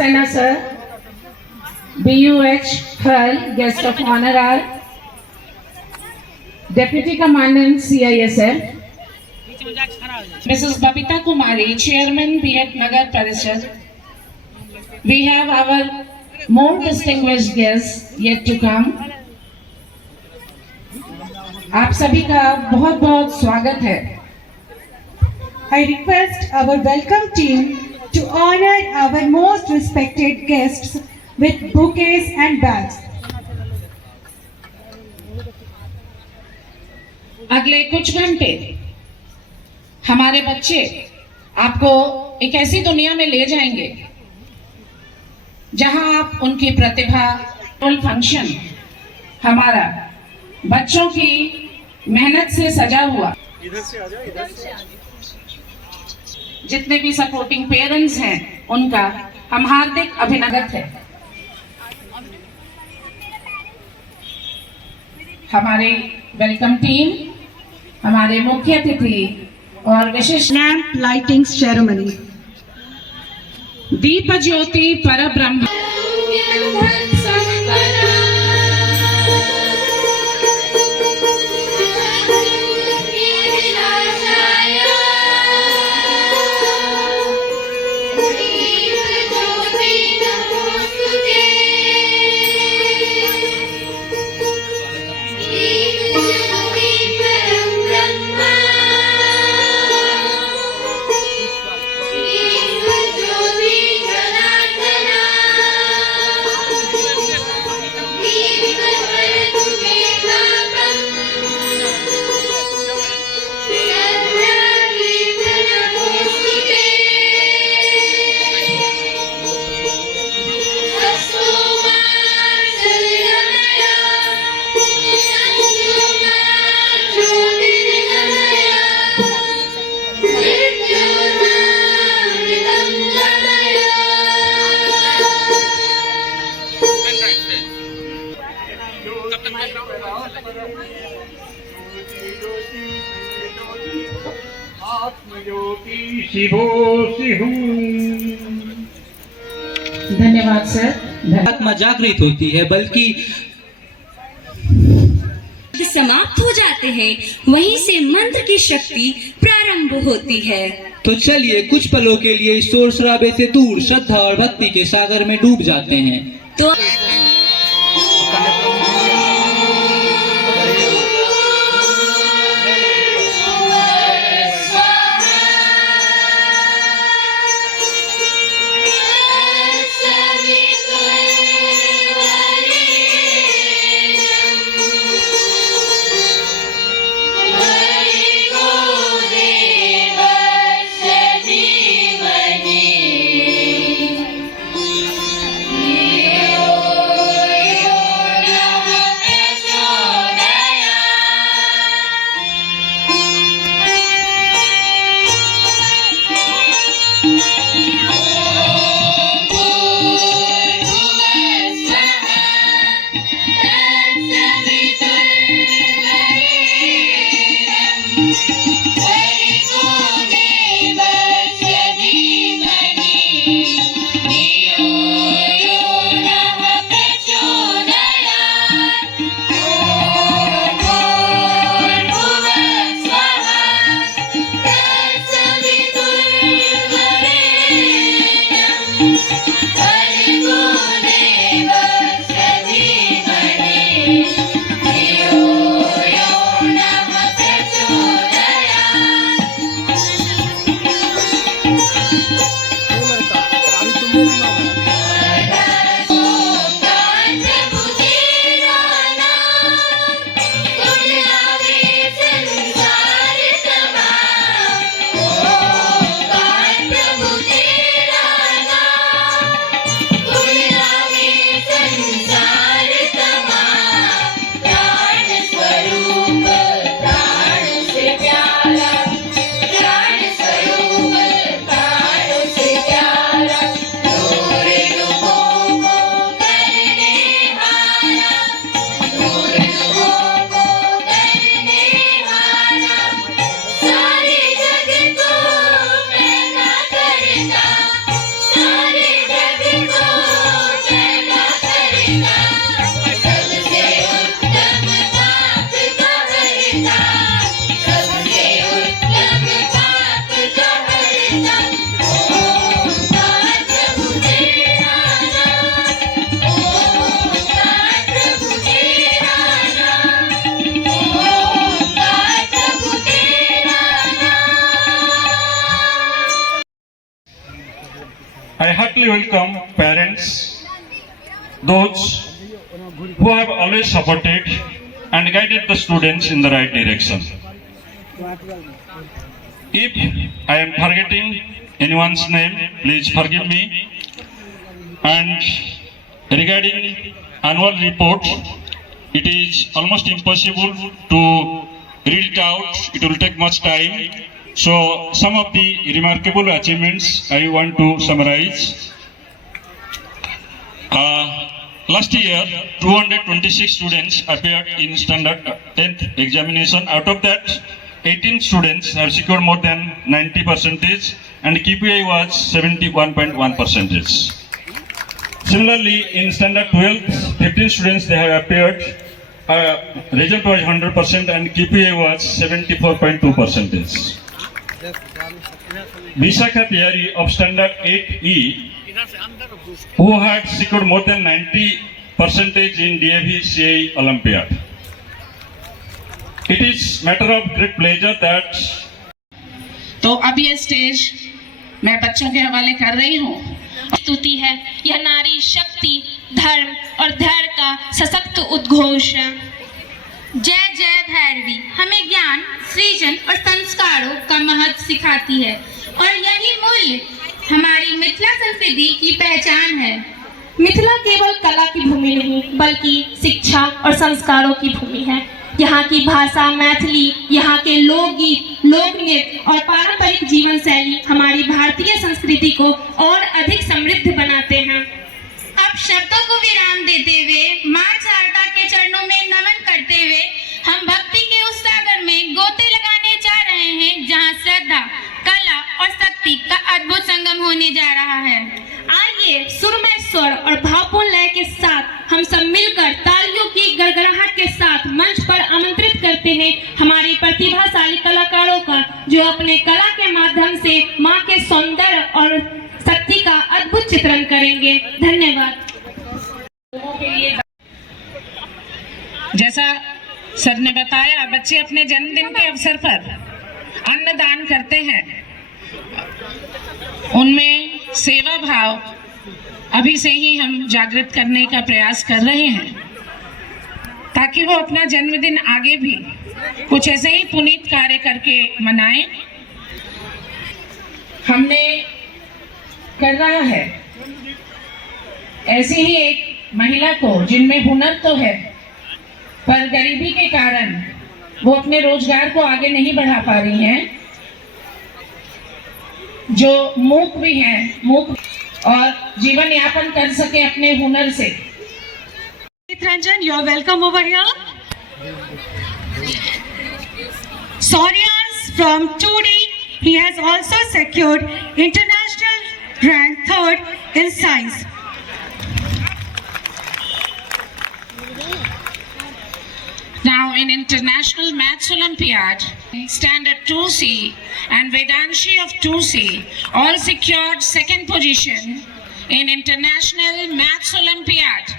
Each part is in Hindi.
Saxena sir, BUH Pearl, guest of honor are Deputy Commandant CISF, Mrs. Babita Kumari, Chairman B.Ed Nagar Parishad. We have our more distinguished guests yet to come. आप सभी का बहुत बहुत स्वागत है. I request our welcome team to honor our most respected guests with bouquets and bags. अगले कुछ घंटे हमारे बच्चे आपको एक ऐसी दुनिया में ले जाएंगे जहां आप उनकी प्रतिभा फंक्शन हमारा बच्चों की मेहनत से सजा हुआ, जितने भी सपोर्टिंग पेरेंट्स हैं उनका हम हार्दिक अभिनंदन है. हमारे वेलकम टीम, हमारे मुख्य अतिथि और विशिष्ट Lamp lighting ceremony. दीप ज्योति परब्रह्म धन्यवाद सर. आत्मा जागृत होती है, बल्कि समाप्त हो जाते हैं, वहीं से मंत्र की शक्ति प्रारंभ होती है. तो चलिए कुछ पलों के लिए इस शोर शराबे से दूर श्रद्धा और भक्ति के सागर में डूब जाते हैं. तो heartily welcome parents, those who have always supported and guided the students in the right direction. If I am forgetting anyone's name, please forgive me. And regarding annual report, it is almost impossible to read it out. It will take much time. So some of the remarkable achievements I want to summarize. Last year, 226 students appeared in standard 10th examination. Out of that, 18 students have secured more than 90% and KPI was 71.1%. Similarly, in standard 12th, 15 students they have appeared. Result was 100% and KPI was 74.2%. Vishakha Tiyari of standard 8E, who had secured more than 90% in DAV CA Olympiad. It is matter of great pleasure that तो अब ये स्टेज मैं बच्चों के हवाले कर रही हूँ। स्तुति है। यह नारी शक्ति, धर्म और धैर्य का सशक्त उद्घोष है। जय जय भैरवी हमें ज्ञान, सृजन और संस्कारों का महत्व सिखाती है और यही मूल्य हमारी मिथिला संस्कृति की पहचान है। मिथिला केवल कला की भूमि नहीं बल्कि शिक्षा और संस्कारों की भूमि है। यहाँ की भाषा मैथिली, यहाँ के लोकगीत, लोकनृत्य और पारंपरिक जीवन शैली हमारी भारतीय संस्कृति को और अधिक समृद्ध बनाते हैं। अब शब्दों को विराम देते हुए मां शारदा के चरणों में नमन करते हुए हम भक्ति के उस सागर में गोते लगाने जा रहे हैं जहां श्रद्धा, कला और शक्ति का अद्भुत संगम होने जा रहा है। आइए सुरमय स्वर और भावपूर्ण लय के साथ हम सब मिलकर तालियों की गड़गड़ाहट के साथ मंच पर आमंत्रित करते हैं हमारे प्रतिभाशाली कलाकारों का, जो अपने कला के माध्यम से मां के सौंदर्य और शक्ति का अद्भुत चित्रण करेंगे। धन्यवाद। जैसा सर ने बताया, बच्चे अपने जन्मदिन के अवसर पर अन्नदान करते हैं। उनमें सेवा भाव अभी से ही हम जागृत करने का प्रयास कर रहे हैं ताकि वो अपना जन्मदिन आगे भी कुछ ऐसे ही पुनीत कार्य करके मनाएं। हमने कर रहा है ऐसी ही एक महिला को जिनमें हुनर तो है पर गरीबी के कारण वो अपने रोजगार को आगे नहीं बढ़ा पा रही हैं, जो मूक भी हैं, मूक और जीवन यापन कर सके अपने हुनर से। Ranjan, you are welcome over here. Sauryash from 2D, he has also secured international rank 3rd in science. Now in International Maths Olympiad, Standard 2C and Vedanshi of 2C all secured second position in International Maths Olympiad.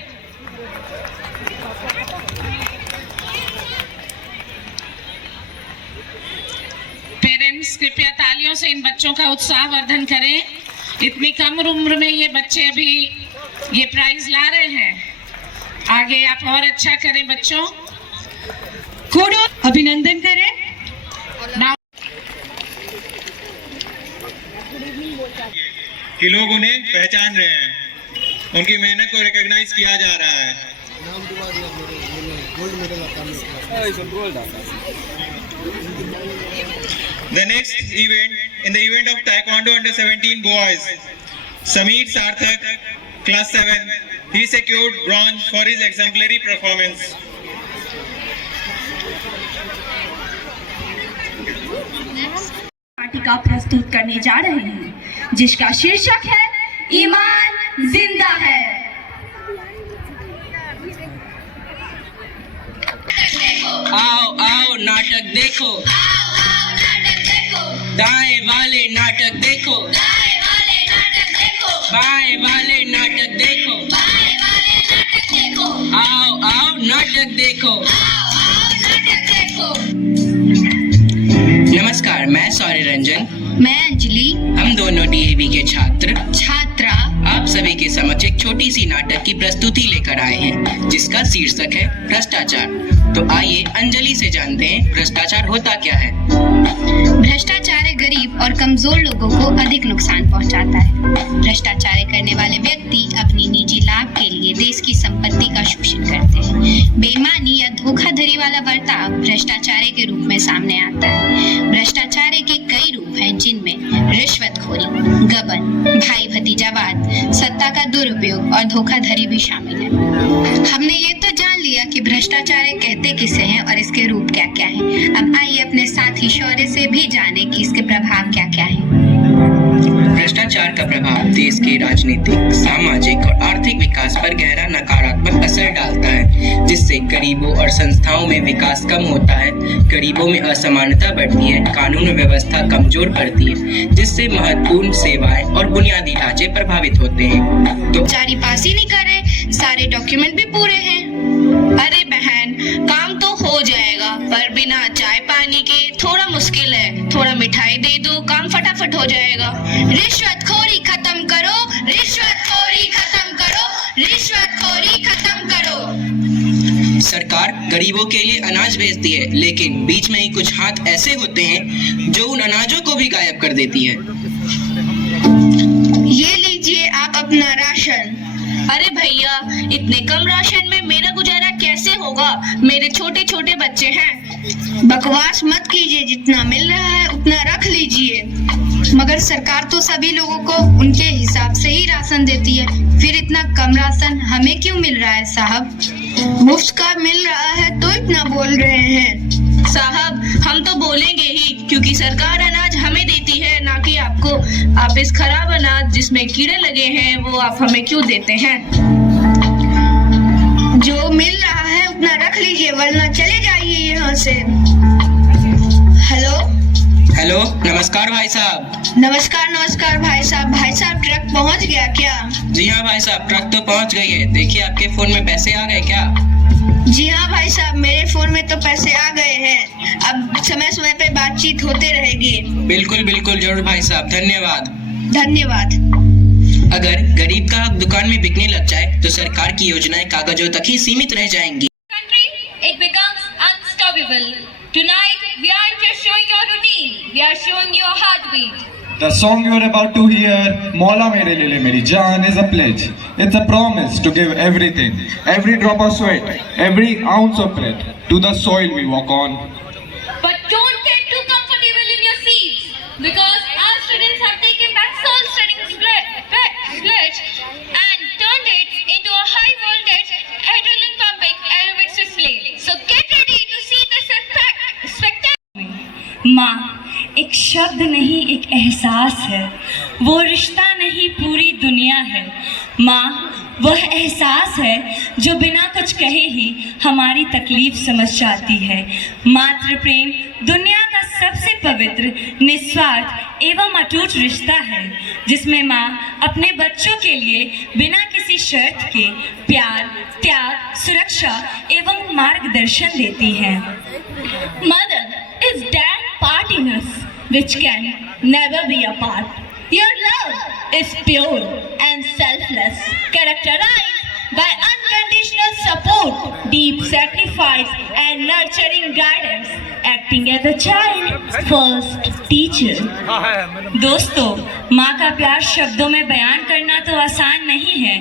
Parents कृपया तालियों से इन बच्चों का उत्साह वर्धन करें। इतनी कम उम्र में ये बच्चे अभी ये प्राइज ला रहे हैं। आगे आप और अच्छा करें बच्चों। कुडो अभिनंदन करें। कि लोग उन्हें पहचान रहे हैं, उनकी मेहनत को रिकॉग्नाइज किया जा रहा है। The next event, in the event of Taekwondo under 17 boys, Sameer Sarthak, class 7, he secured bronze for his exemplary performance. नाटिका प्रस्तुत करने जा रहे हैं जिसका शीर्षक है ईमान जिंदा है। आओ आओ नाटक देखो, दाएं वाले नाटक देखो, बाएं वाले नाटक देखो, आओ आओ नाटक देखो। नमस्कार, मैं सौर्य रंजन, मैं अंजलि, हम दोनों डीएवी के छात्र छात्रा। आप सभी के समक्ष एक छोटी सी नाटक की प्रस्तुति लेकर आए हैं जिसका शीर्षक है भ्रष्टाचार। तो आइए अंजलि से जानते हैं भ्रष्टाचार होता क्या है। भ्रष्टाचार गरीब और कमजोर लोगों को अधिक नुकसान पहुंचाता है। भ्रष्टाचार करने वाले व्यक्ति अपनी निजी लाभ के लिए देश की संपत्ति का शोषण करते हैं। बेईमानी या धोखाधड़ी वाला बर्ताव भ्रष्टाचार के रूप में सामने आता है। भ्रष्टाचार के कई रूप हैं जिनमें रिश्वतखोरी, गबन, भाई भतीजावाद, सत्ता का दुरुपयोग और धोखाधड़ी भी शामिल है। हमने ये तो जान लिया कि भ्रष्टाचार कहते किसे हैं और इसके रूप क्या क्या हैं। अब आइए अपने साथी शौर्य से भी जाने कि इसके प्रभाव क्या क्या हैं। भ्रष्टाचार का प्रभाव देश के राजनीतिक, सामाजिक और आर्थिक विकास पर गहरा नकारात्मक असर डालता है, जिससे गरीबों और संस्थाओं में विकास कम होता है, गरीबों में असमानता बढ़ती है, कानून व्यवस्था कमजोर पड़ती है, जिससे महत्वपूर्ण सेवाएं और बुनियादी ढांचे प्रभावित होते हैं। तो जारी पास ही नहीं कर रहे, सारे डॉक्यूमेंट भी पूरे हैं। अरे बहन, काम तो हो जाएगा पर बिना चाय पानी के थोड़ा मुश्किल है। थोड़ा मिठाई दे दो, काम फटाफट हो जाएगा। रिश्वतखोरी खत्म करो, रिश्वतखोरी खत्म करो, रिश्वतखोरी खत्म करो। सरकार गरीबों के लिए अनाज भेजती है, लेकिन बीच में ही कुछ हाथ ऐसे होते हैं जो उन अनाजों को भी गायब कर देती है। ये लीजिए आप अपना राशन। अरे भैया, इतने कम राशन में मेरा गुजारा कैसे होगा? मेरे छोटे छोटे बच्चे हैं। बकवास मत कीजिए, जितना मिल रहा है उतना रख लीजिए। मगर सरकार तो सभी लोगों को उनके हिसाब से ही राशन देती है, फिर इतना कम राशन हमें क्यों मिल रहा है साहब? मुफ्त का मिल रहा है तो इतना बोल रहे हैं। साहब, हम तो बोलेंगे ही, क्योंकि सरकार अनाज हमें देती है, ना कि आपको। आप इस खराब अनाज जिसमें कीड़े लगे हैं वो आप हमें क्यों देते हैं? जो मिल रहा है उतना रख लीजिए, वरना चले जाइए यहाँ से। हेलो, नमस्कार भाई साहब। नमस्कार भाई साहब। भाई साहब, ट्रक पहुँच गया क्या? जी हाँ भाई साहब, ट्रक तो पहुँच गई है। देखिए आपके फोन में पैसे आ गए क्या? जी हाँ भाई साहब, मेरे फोन में तो पैसे आ गए हैं। अब समय समय पे बातचीत होते रहेगी। बिल्कुल बिल्कुल जरूर भाई साहब, धन्यवाद। धन्यवाद। अगर गरीब का हक दुकान में बिकने लग जाए तो सरकार की योजनाएं कागजों तक ही सीमित रह जाएंगी। It becomes unstoppable. Tonight, we aren't just showing your routine, we are showing your heartbeat. The song you are about to hear, Maula Mere Lele Meri Jaan, is a pledge. It's a promise to give everything, every drop of sweat, every ounce of breath to the soil we walk on. But don't get too comfortable in your seats, because our students have taken that soul-stirring pledge and turned it into a high-voltage, adrenaline-pumping aerobics display. So get ready to see the spectacle. माँ एक शब्द नहीं, एक एहसास है। वो रिश्ता नहीं, पूरी दुनिया है। माँ वह एहसास है जो बिना कुछ कहे ही हमारी तकलीफ समझ जाती है। मातृ प्रेम दुनिया का सबसे पवित्र, निस्वार्थ एवं अटूट रिश्ता है, जिसमें माँ अपने बच्चों के लिए बिना किसी शर्त के प्यार, त्याग, सुरक्षा एवं मार्गदर्शन देती है। Mother is that part in us which can never be apart. Your love is pure and selfless, characterized by unconditional support, deep sacrifice and nurturing guidance, acting as a child's first teacher. दोस्तों, माँ का प्यार शब्दों में बयान करना तो आसान नहीं है,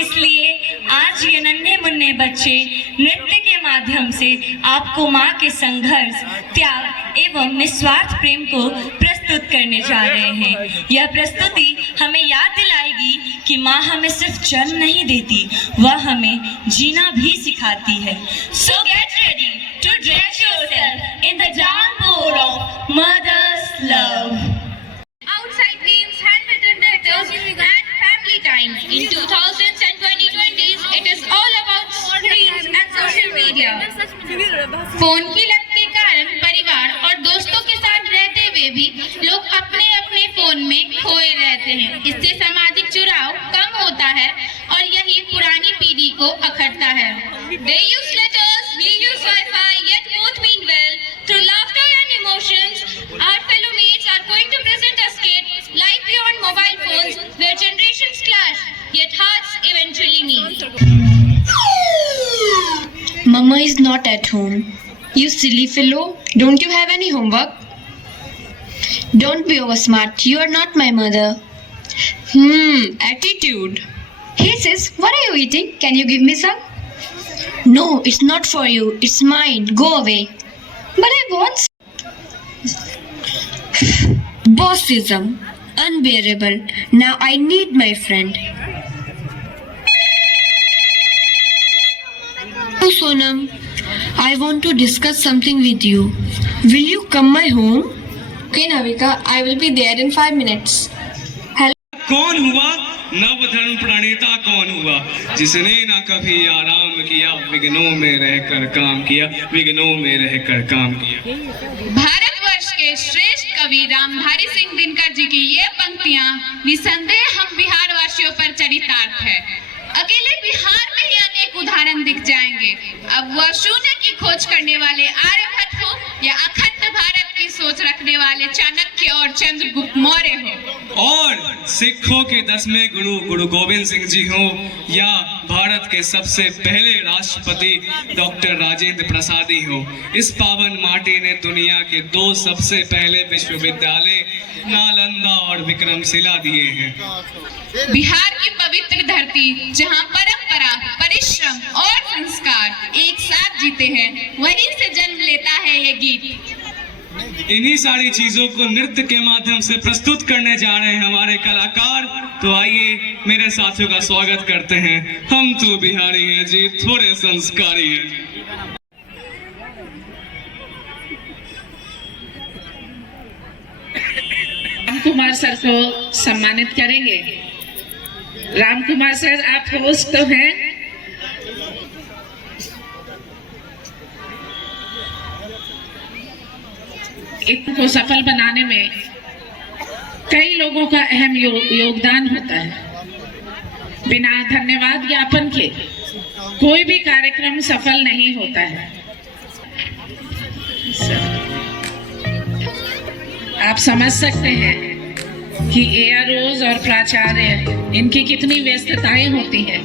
इसलिए आज ये नन्हे मुन्ने बच्चे नृत्य के माध्यम से आपको माँ के संघर्ष, त्याग एवं निस्वार्थ प्रेम को प्रस्तुत करने जा रहे हैं। यह प्रस्तुति हमें याद दिलाएगी कि माँ हमें सिर्फ जन्म नहीं देती, वह हमें जीना भी सिखाती है। So get ready to drench yourself in the downpour of mother's love. Outside games, handwritten letters, and family time. In 2000s and 2020s, it is all about screens and social media. Phone की लत के कारण परिवार और दोस्तों के साथ रहते हुए भी लोग अपने अपने फोन में खोए रहते हैं। इससे सामाजिक जुड़ाव कम होता है और यही पुरानी पीढ़ी को अखरता है। They use letters, we use Wi-Fi, yet both mean well. Through laughter and emotions, our fellow mates are going to present a skit live beyond mobile phones where generations clash, Mama is not at home. You silly fellow, don't you have any homework? Don't be over smart. You are not my mother. Attitude. Hey sis, what are you eating? Can you give me some? No, it's not for you. It's mine. Go away. But I want. Bossism. Unbearable. Now I need my friend. Oh, Sonam, I want to discuss something with you. Will you come my home? Okay, Navika, I will be there in 5 minutes. कौन हुआ नवधर्म प्रणेता, कौन हुआ जिसने ना कभी आराम किया, विघ्नों में रहकर काम किया, विघ्नों में रहकर काम किया। भारतवर्ष के श्रेष्ठ कवि रामधारी सिंह दिनकर जी की ये पंक्तियां निसंदेह हम बिहार वासियों पर चरितार्थ है। अकेले बिहार में ही अनेक उदाहरण दिख जाएंगे। अब वह शून्य की खोज करने वाले आर्यभट्ट हो या अखंड भारत की सोच रखने वाले चाणक्य और चंद्रगुप्त मौर्य हो, और सिखों के 10वें गुरु गुरु गोविंद सिंह जी हो या भारत के सबसे पहले राष्ट्रपति डॉक्टर राजेंद्र प्रसाद ही हो, इस पावन माटी ने दुनिया के 2 सबसे पहले विश्वविद्यालय नालंदा और विक्रमशिला दिए हैं। बिहार की पवित्र धरती जहां परंपरा, परिश्रम और संस्कार एक साथ जीते हैं, वहीं से जन्म लेता है ये गीत। इन्हीं सारी चीजों को नृत्य के माध्यम से प्रस्तुत करने जा रहे हैं हमारे कलाकार। तो आइए मेरे साथियों का स्वागत करते हैं। हम तो बिहारी हैं जी, थोड़े संस्कारी हैं। राम कुमार सर को सम्मानित करेंगे। राम कुमार सर, आप होस्ट तो हैं। इनको सफल बनाने में कई लोगों का अहम योगदान होता है। बिना धन्यवाद ज्ञापन के कोई भी कार्यक्रम सफल नहीं होता है। आप समझ सकते हैं कि एआरओज और प्राचार्य इनकी कितनी व्यस्तताएं होती हैं।